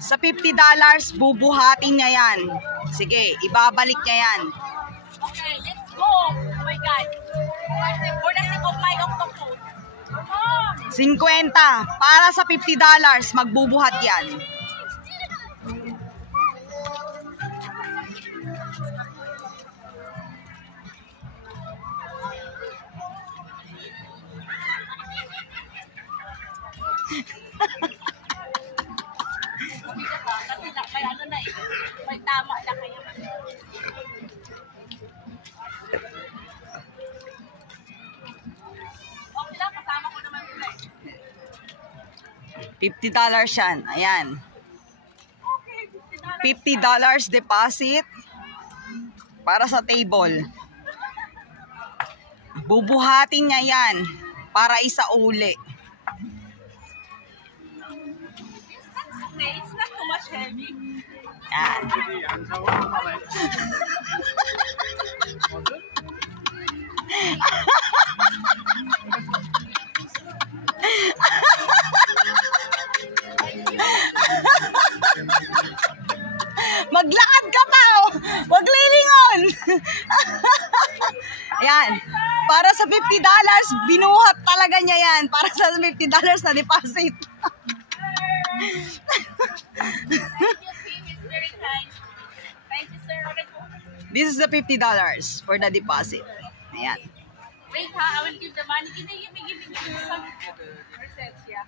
Sa $50, bubuhatin niya yan. Sige, ibabalik niya yan. Okay, let's go. Oh my God. For the sake of my octopus. 50. Para sa $50, magbubuhat yan. Kasi may ano na eh. May tama na kaya. Okay lang, kasama ko naman sila eh. $50 yan. Ayan. $50 deposit para sa table. Bubuhatin niya yan para isa uli. Okay, it's not too much heavy. Yan. Maglakad ka pa, oh. Wag lilingon. Ayan. Para sa $50, binuhat talaga niya yan. Para sa $50 na deposit. Thank you, Tim. It's very kind. Thank you, sir. This is the $50 for the deposit. Ayan. Wait, ha? I will give the money. Give me some percents, yeah.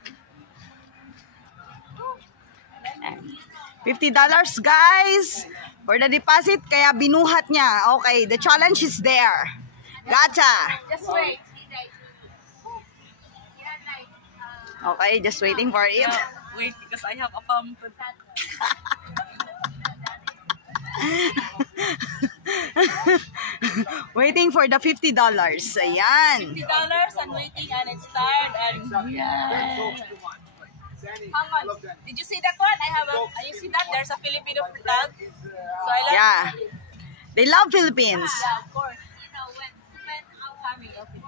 $50 guys for the deposit, kaya binuhat niya. Okay, the challenge is there. Gotcha. Just wait. Okay, just waiting for it. Wait, because I have a pump. Waiting for the $50. Ayan. $50 and waiting and it's tired and yeah. How much? Did you see that one? You see that? There's a Filipino flag. So I like Yeah. They love Philippines. Yeah, of course. You know, when our family, okay,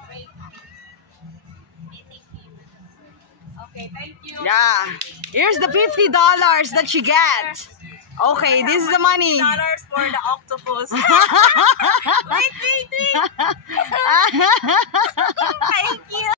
okay, thank you. Yeah. Here's the $50 that you get. Okay, this is the money. $50 for the octopus. Wait. Thank you.